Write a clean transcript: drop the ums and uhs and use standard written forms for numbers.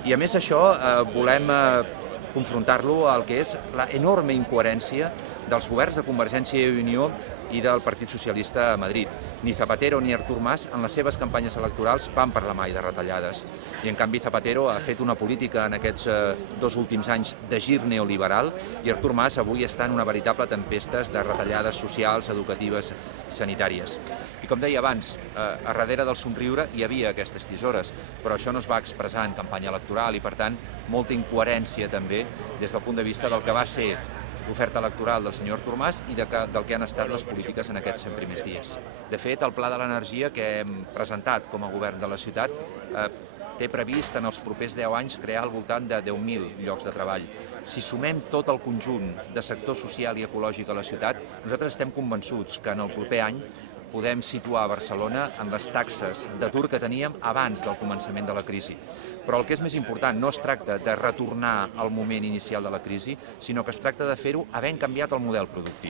I a més això volem confrontar-lo al que és la enorme incoherència dels governs de Convergència i Unió i del Partit Socialista a Madrid. Ni Zapatero ni Artur Mas en les seves campanyes electorals van parlar mai de retallades. I en canvi Zapatero ha fet una política en aquests 2 últims anys de gir neoliberal i Artur Mas avui està en una veritable tempesta de retallades socials, educatives, sanitàries. I com deia abans, a darrere del somriure hi havia aquestes tisores, però això no es va expressar en campanya electoral i per tant molta incoherència també des del punt de vista del que va ser l'oferta electoral del senyor Artur Mas i del que han estat les polítiques en aquests 100 primers dies. De fet, el Pla de l'Energia que hem presentat com a govern de la ciutat té previst en els propers 10 anys crear al voltant de 10.000 llocs de treball. Si sumem tot el conjunt de sector social i ecològic a la ciutat, nosaltres estem convençuts que en el proper any podem situar Barcelona en les taxes d'atur que teníem abans del començament de la crisi. Però el que és més important, no es tracta de retornar al moment inicial de la crisi, sinó que es tracta de fer-ho havent canviat el model productiu.